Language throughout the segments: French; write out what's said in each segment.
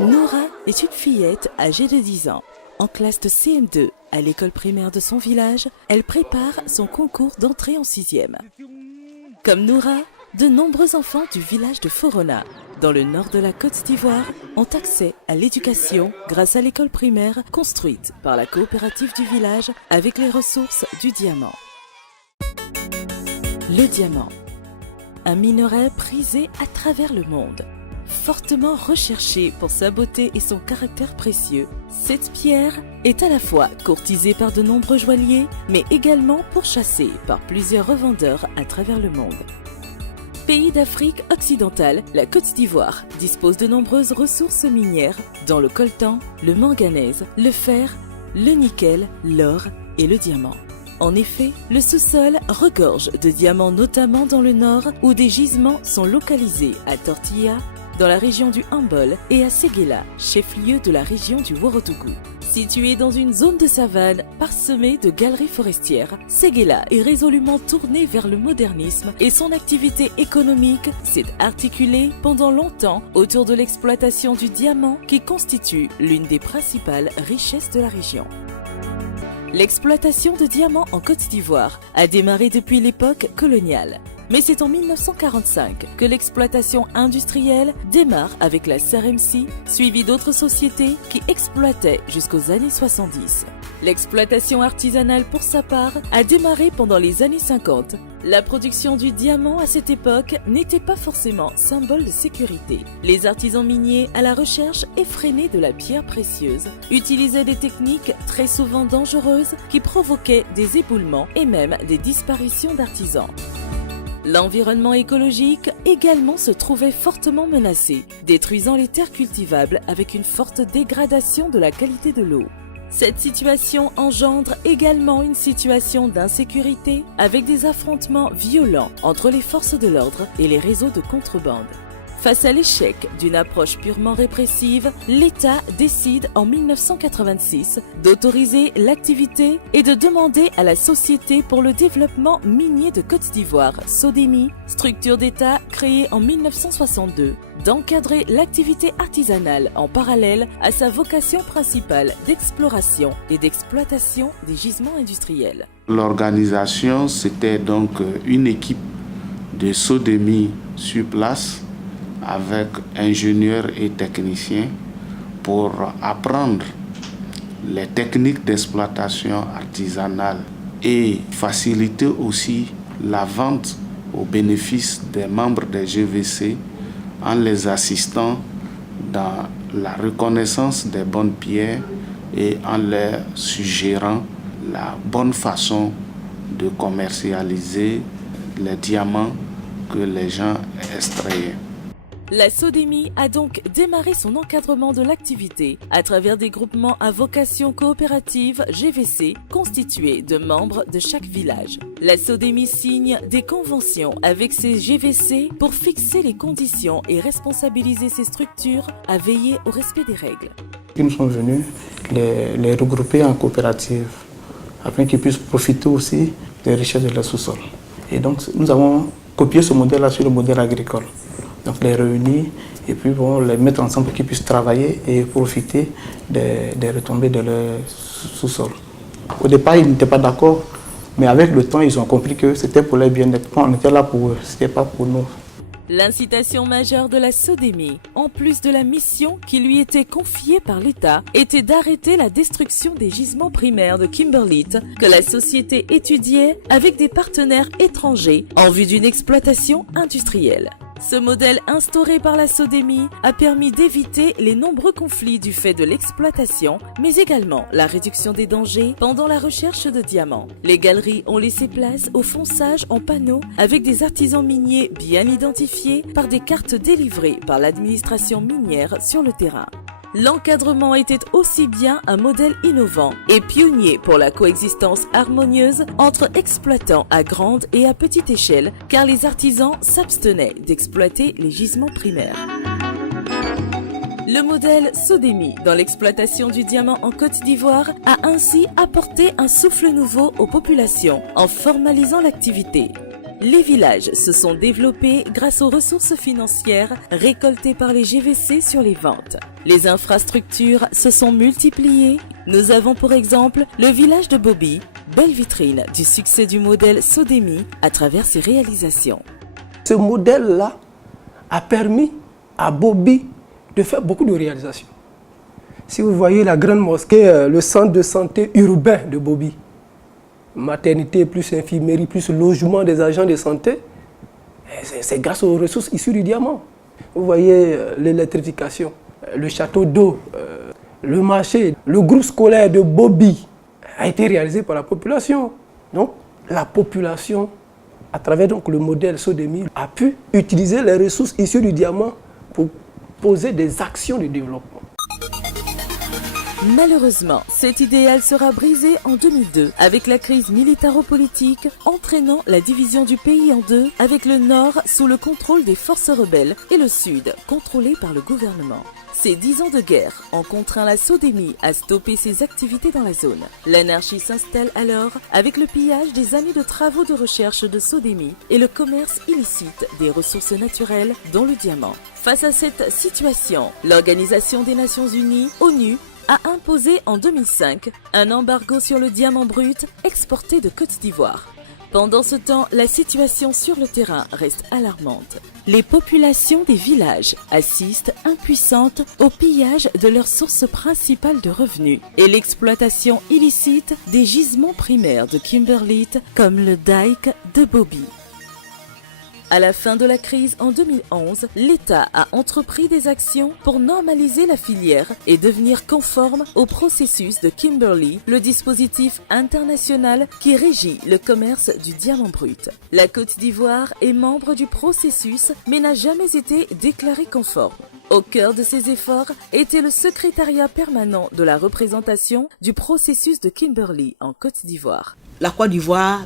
Nora est une fillette âgée de 10 ans. En classe de CM2 à l'école primaire de son village, elle prépare son concours d'entrée en 6e. Comme Nora, de nombreux enfants du village de Forona, dans le nord de la Côte d'Ivoire, ont accès à l'éducation grâce à l'école primaire construite par la coopérative du village avec les ressources du diamant. Le diamant, un minerai prisé à travers le monde. Fortement recherchée pour sa beauté et son caractère précieux, cette pierre est à la fois courtisée par de nombreux joailliers, mais également pourchassée par plusieurs revendeurs à travers le monde. Pays d'Afrique occidentale, la Côte d'Ivoire dispose de nombreuses ressources minières, dont le coltan, le manganèse, le fer, le nickel, l'or et le diamant. En effet, le sous-sol regorge de diamants, notamment dans le nord, où des gisements sont localisés à Tortilla, dans la région du Hambol, et à Séguéla, chef-lieu de la région du Ouorodougou. Située dans une zone de savane parsemée de galeries forestières, Séguéla est résolument tournée vers le modernisme et son activité économique s'est articulée pendant longtemps autour de l'exploitation du diamant qui constitue l'une des principales richesses de la région. L'exploitation de diamants en Côte d'Ivoire a démarré depuis l'époque coloniale. Mais c'est en 1945 que l'exploitation industrielle démarre avec la SAREMSI, suivie d'autres sociétés qui exploitaient jusqu'aux années 70. L'exploitation artisanale, pour sa part, a démarré pendant les années 50. La production du diamant à cette époque n'était pas forcément symbole de sécurité. Les artisans miniers, à la recherche effrénée de la pierre précieuse, utilisaient des techniques très souvent dangereuses qui provoquaient des éboulements et même des disparitions d'artisans. L'environnement écologique également se trouvait fortement menacé, détruisant les terres cultivables avec une forte dégradation de la qualité de l'eau. Cette situation engendre également une situation d'insécurité avec des affrontements violents entre les forces de l'ordre et les réseaux de contrebande. Face à l'échec d'une approche purement répressive, l'État décide en 1986 d'autoriser l'activité et de demander à la Société pour le développement minier de Côte d'Ivoire, SODEMI, structure d'État créée en 1962, d'encadrer l'activité artisanale en parallèle à sa vocation principale d'exploration et d'exploitation des gisements industriels. L'organisation, c'était donc une équipe de SODEMI sur place, avec ingénieurs et techniciens pour apprendre les techniques d'exploitation artisanale et faciliter aussi la vente au bénéfice des membres des GVC en les assistant dans la reconnaissance des bonnes pierres et en leur suggérant la bonne façon de commercialiser les diamants que les gens extrayaient. La SODEMI a donc démarré son encadrement de l'activité à travers des groupements à vocation coopérative GVC constitués de membres de chaque village. La SODEMI signe des conventions avec ces GVC pour fixer les conditions et responsabiliser ces structures à veiller au respect des règles. Nous sommes venus les regrouper en coopérative afin qu'ils puissent profiter aussi des richesses de leur sous-sol. Et donc nous avons copié ce modèle-là sur le modèle agricole. Donc les réunir et puis les mettre ensemble pour qu'ils puissent travailler et profiter des retombées de leur sous-sol. Au départ, ils n'étaient pas d'accord, mais avec le temps, ils ont compris que c'était pour leur bien-être. On était là pour eux, ce n'était pas pour nous. L'incitation majeure de la SODEMI, en plus de la mission qui lui était confiée par l'État, était d'arrêter la destruction des gisements primaires de kimberlite que la société étudiait avec des partenaires étrangers en vue d'une exploitation industrielle. Ce modèle instauré par la SODEMI a permis d'éviter les nombreux conflits du fait de l'exploitation, mais également la réduction des dangers pendant la recherche de diamants. Les galeries ont laissé place au fonçage en panneaux avec des artisans miniers bien identifiés par des cartes délivrées par l'administration minière sur le terrain. L'encadrement était aussi bien un modèle innovant et pionnier pour la coexistence harmonieuse entre exploitants à grande et à petite échelle, car les artisans s'abstenaient d'exploiter les gisements primaires. Le modèle SODEMI dans l'exploitation du diamant en Côte d'Ivoire a ainsi apporté un souffle nouveau aux populations en formalisant l'activité. Les villages se sont développés grâce aux ressources financières récoltées par les GVC sur les ventes. Les infrastructures se sont multipliées. Nous avons pour exemple le village de Bobi, belle vitrine du succès du modèle Sodemi à travers ses réalisations. Ce modèle-là a permis à Bobi de faire beaucoup de réalisations. Si vous voyez la grande mosquée, le centre de santé urbain de Bobi, maternité plus infirmerie plus logement des agents de santé, c'est grâce aux ressources issues du diamant. Vous voyez l'électrification, le château d'eau, le marché, le groupe scolaire de Bobi a été réalisé par la population. Donc la population, à travers donc, le modèle Sodemi, a pu utiliser les ressources issues du diamant pour poser des actions de développement. Malheureusement, cet idéal sera brisé en 2002 avec la crise militaro-politique entraînant la division du pays en deux avec le nord sous le contrôle des forces rebelles et le sud contrôlé par le gouvernement. Ces 10 ans de guerre ont contraint la Sodemi à stopper ses activités dans la zone. L'anarchie s'installe alors avec le pillage des années de travaux de recherche de Sodemi et le commerce illicite des ressources naturelles dont le diamant. Face à cette situation, l'Organisation des Nations Unies, ONU, a imposé en 2005 un embargo sur le diamant brut exporté de Côte d'Ivoire. Pendant ce temps, la situation sur le terrain reste alarmante. Les populations des villages assistent impuissantes au pillage de leurs sources principales de revenus et l'exploitation illicite des gisements primaires de kimberlite comme le dike de Bobi. À la fin de la crise en 2011, l'État a entrepris des actions pour normaliser la filière et devenir conforme au processus de Kimberley, le dispositif international qui régit le commerce du diamant brut. La Côte d'Ivoire est membre du processus mais n'a jamais été déclarée conforme. Au cœur de ces efforts était le secrétariat permanent de la représentation du processus de Kimberley en Côte d'Ivoire. La Côte d'Ivoire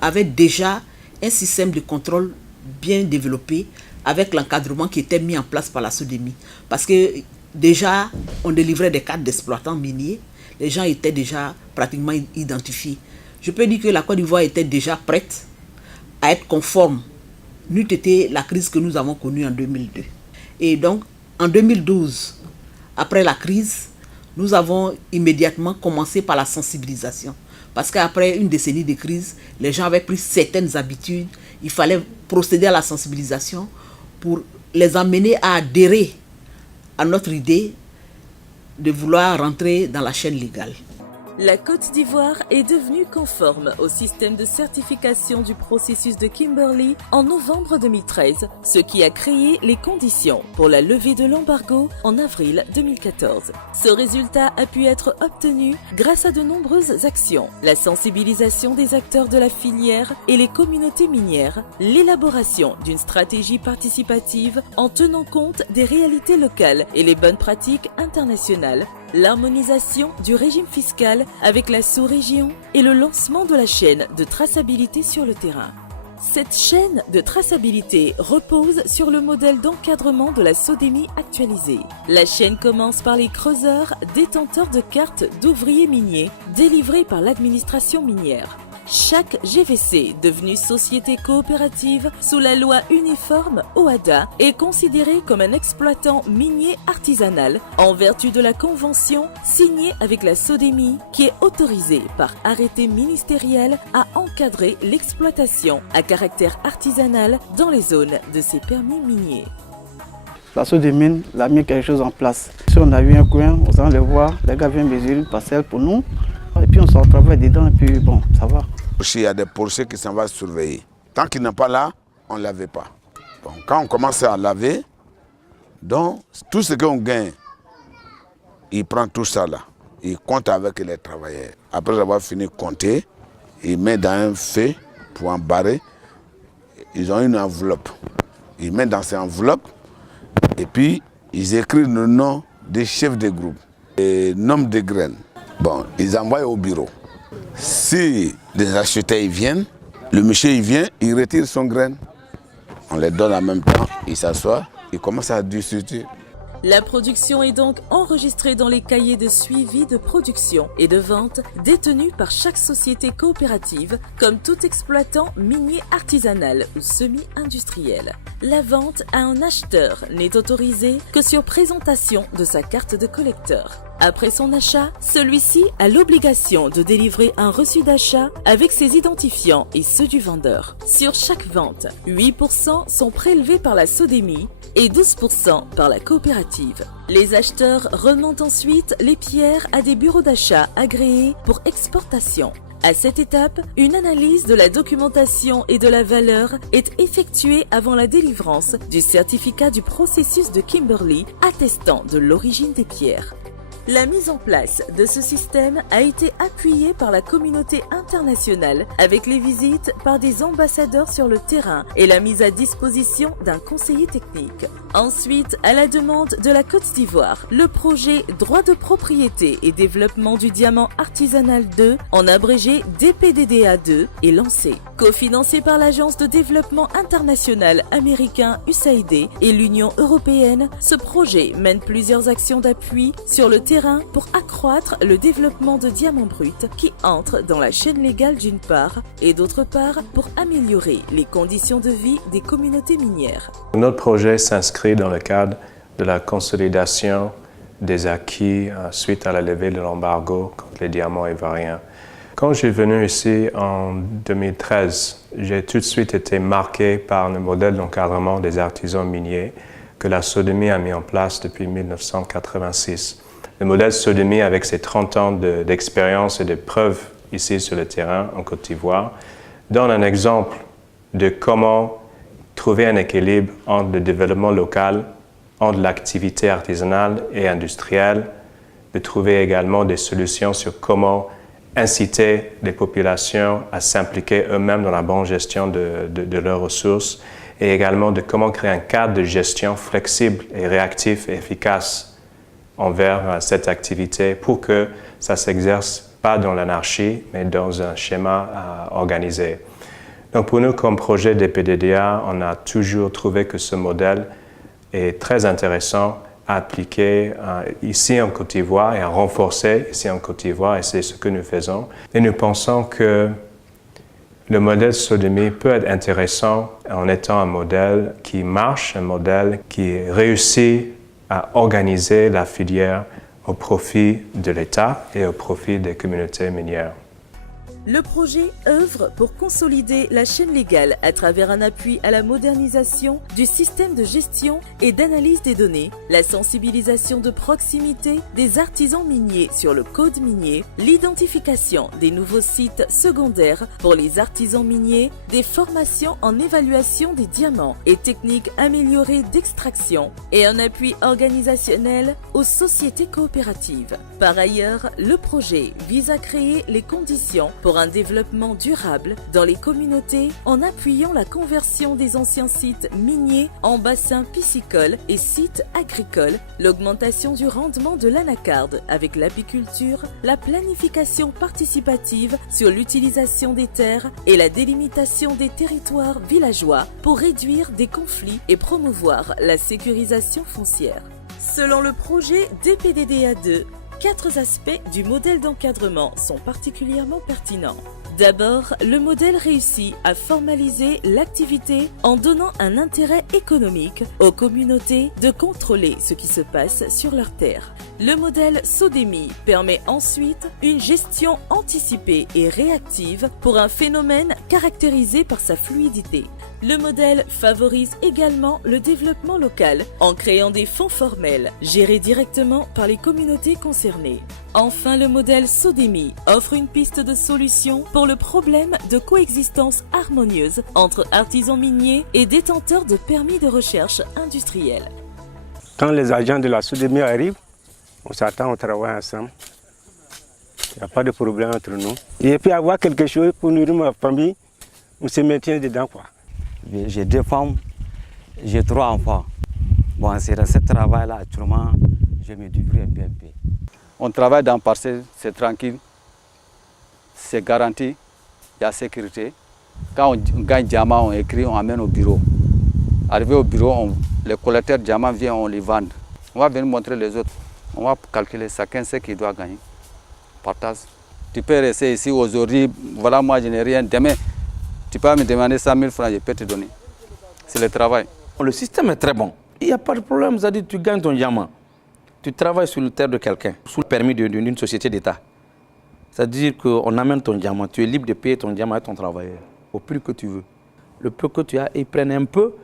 avait déjà un système de contrôle bien développé avec l'encadrement qui était mis en place par la Sodemi. Parce que déjà, on délivrait des cartes d'exploitants miniers, les gens étaient déjà pratiquement identifiés. Je peux dire que la Côte d'Ivoire était déjà prête à être conforme, n'eût été la crise que nous avons connue en 2002. Et donc, en 2012, après la crise, nous avons immédiatement commencé par la sensibilisation. Parce qu'après une décennie de crise, les gens avaient pris certaines habitudes. Il fallait procéder à la sensibilisation pour les amener à adhérer à notre idée de vouloir rentrer dans la chaîne légale. La Côte d'Ivoire est devenue conforme au système de certification du processus de Kimberley en novembre 2013, ce qui a créé les conditions pour la levée de l'embargo en avril 2014. Ce résultat a pu être obtenu grâce à de nombreuses actions, la sensibilisation des acteurs de la filière et les communautés minières, l'élaboration d'une stratégie participative en tenant compte des réalités locales et les bonnes pratiques internationales, l'harmonisation du régime fiscal avec la sous-région et le lancement de la chaîne de traçabilité sur le terrain. Cette chaîne de traçabilité repose sur le modèle d'encadrement de la Sodemi actualisée. La chaîne commence par les creuseurs détenteurs de cartes d'ouvriers miniers délivrées par l'administration minière. Chaque GVC, devenu société coopérative sous la loi uniforme OHADA, est considéré comme un exploitant minier artisanal en vertu de la convention signée avec la Sodemi qui est autorisée par arrêté ministériel à encadrer l'exploitation à caractère artisanal dans les zones de ces permis miniers. La Sodemi a mis quelque chose en place. Si on a eu un coin, on allait voir, les gars viennent mesurer une parcelle pour nous, et puis on s'en travaille dedans, et puis bon, ça va. Il y a des porchers qui s'en vont surveiller. Tant qu'il n'est pas là, on ne lave pas. Bon, quand on commence à laver, donc tout ce qu'on gagne, il prend tout ça là. Il compte avec les travailleurs. Après avoir fini de compter, il met dans un feu pour embarrer. Ils ont une enveloppe. Ils mettent dans cette enveloppe et puis ils écrivent le nom des chefs de groupe et nombre de graines. Bon, ils envoient au bureau. Si des acheteurs viennent, le monsieur il vient, il retire son graine. On les donne en même temps, il s'assoit, il commence à distribuer. La production est donc enregistrée dans les cahiers de suivi de production et de vente détenus par chaque société coopérative, comme tout exploitant minier artisanal ou semi-industriel. La vente à un acheteur n'est autorisée que sur présentation de sa carte de collecteur. Après son achat, celui-ci a l'obligation de délivrer un reçu d'achat avec ses identifiants et ceux du vendeur. Sur chaque vente, 8% sont prélevés par la SODEMI et 12% par la coopérative. Les acheteurs remontent ensuite les pierres à des bureaux d'achat agréés pour exportation. À cette étape, une analyse de la documentation et de la valeur est effectuée avant la délivrance du certificat du processus de Kimberley attestant de l'origine des pierres. La mise en place de ce système a été appuyée par la communauté internationale avec les visites par des ambassadeurs sur le terrain et la mise à disposition d'un conseiller technique. Ensuite, à la demande de la Côte d'Ivoire, le projet Droit de propriété et développement du diamant artisanal 2, en abrégé DPDDA 2, est lancé. Cofinancé par l'Agence de développement international américain USAID et l'Union européenne, ce projet mène plusieurs actions d'appui sur le terrain pour accroître le développement de diamants bruts qui entrent dans la chaîne légale d'une part et d'autre part pour améliorer les conditions de vie des communautés minières. Notre projet s'inscrit dans le cadre de la consolidation des acquis suite à la levée de l'embargo contre les diamants ivoiriens. Quand je suis venu ici en 2013, j'ai tout de suite été marqué par le modèle d'encadrement des artisans miniers que la SODEMI a mis en place depuis 1986. Le modèle SODEMI, avec ses 30 ans d'expérience et de preuves ici sur le terrain en Côte d'Ivoire, donne un exemple de comment trouver un équilibre entre le développement local, entre l'activité artisanale et industrielle, de trouver également des solutions sur comment inciter les populations à s'impliquer eux-mêmes dans la bonne gestion de leurs ressources et également de comment créer un cadre de gestion flexible et réactif et efficace envers cette activité pour que ça ne s'exerce pas dans l'anarchie, mais dans un schéma organisé. Donc pour nous, comme projet DPDDA, on a toujours trouvé que ce modèle est très intéressant à appliquer ici en Côte d'Ivoire et à renforcer ici en Côte d'Ivoire, et c'est ce que nous faisons. Et nous pensons que le modèle SODEMI peut être intéressant en étant un modèle qui marche, un modèle qui réussit à organiser la filière au profit de l'État et au profit des communautés minières. Le projet œuvre pour consolider la chaîne légale à travers un appui à la modernisation du système de gestion et d'analyse des données, la sensibilisation de proximité des artisans miniers sur le code minier, l'identification des nouveaux sites secondaires pour les artisans miniers, des formations en évaluation des diamants et techniques améliorées d'extraction et un appui organisationnel aux sociétés coopératives. Par ailleurs, le projet vise à créer les conditions pour un développement durable dans les communautés en appuyant la conversion des anciens sites miniers en bassins piscicoles et sites agricoles, l'augmentation du rendement de l'anacarde avec l'apiculture, la planification participative sur l'utilisation des terres et la délimitation des territoires villageois pour réduire des conflits et promouvoir la sécurisation foncière. Selon le projet DPDDA2, 4 aspects du modèle d'encadrement sont particulièrement pertinents. D'abord, le modèle réussit à formaliser l'activité en donnant un intérêt économique aux communautés de contrôler ce qui se passe sur leurs terres. Le modèle SODEMI permet ensuite une gestion anticipée et réactive pour un phénomène caractérisé par sa fluidité. Le modèle favorise également le développement local en créant des fonds formels gérés directement par les communautés concernées. Enfin, le modèle SODEMI offre une piste de solution pour le problème de coexistence harmonieuse entre artisans miniers et détenteurs de permis de recherche industrielle. Quand les agents de la SODEMI arrivent, on s'attend au travail ensemble. Il n'y a pas de problème entre nous. Et puis avoir quelque chose pour nourrir ma famille, on se maintient dedans, quoi. J'ai 2 femmes, j'ai 3 enfants. Bon, c'est dans ce travail-là, actuellement, je me débrouille un peu. On travaille dans parcelle, c'est tranquille, c'est garanti, il y a sécurité. Quand on gagne diamant, on écrit, on amène au bureau. Arrivé au bureau, les collecteurs de diamants viennent, on les vend. On va venir montrer les autres. On va calculer chacun ce qu'il doit gagner. Partage. Tu peux rester ici aujourd'hui, voilà, moi je n'ai rien. Demain, tu peux me demander 100 000 francs, je peux te donner. C'est le travail. Le système est très bon. Il n'y a pas de problème, c'est-à-dire tu gagnes ton diamant. Tu travailles sur le terre de quelqu'un, sous le permis d'une société d'État. C'est-à-dire qu'on amène ton diamant, tu es libre de payer ton diamant à ton travailleur, au prix que tu veux. Le peu que tu as, ils prennent un peu,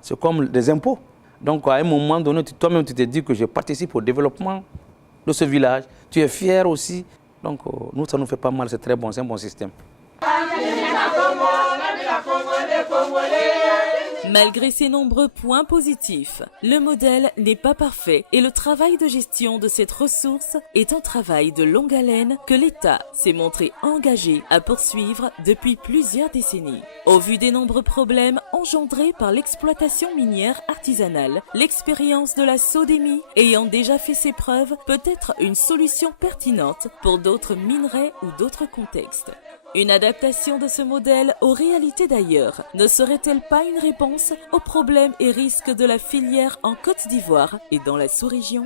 c'est comme des impôts. Donc à un moment donné, toi-même tu te dis que je participe au développement de ce village. Tu es fier aussi. Donc nous, ça nous fait pas mal, c'est très bon, c'est un bon système. Malgré ces nombreux points positifs, le modèle n'est pas parfait et le travail de gestion de cette ressource est un travail de longue haleine que l'État s'est montré engagé à poursuivre depuis plusieurs décennies. Au vu des nombreux problèmes engendrés par l'exploitation minière artisanale, l'expérience de la SODEMI ayant déjà fait ses preuves peut être une solution pertinente pour d'autres minerais ou d'autres contextes. Une adaptation de ce modèle aux réalités d'ailleurs ne serait-elle pas une réponse aux problèmes et risques de la filière en Côte d'Ivoire et dans la sous-région ?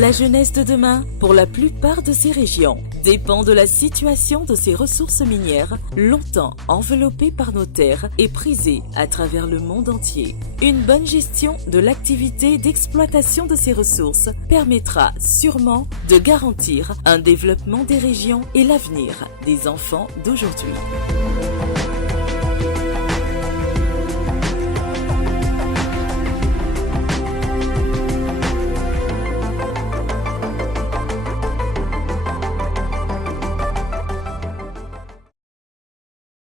La jeunesse de demain, pour la plupart de ces régions, dépend de la situation de ces ressources minières, longtemps enveloppées par nos terres et prisées à travers le monde entier. Une bonne gestion de l'activité d'exploitation de ces ressources permettra sûrement de garantir un développement des régions et l'avenir des enfants d'aujourd'hui.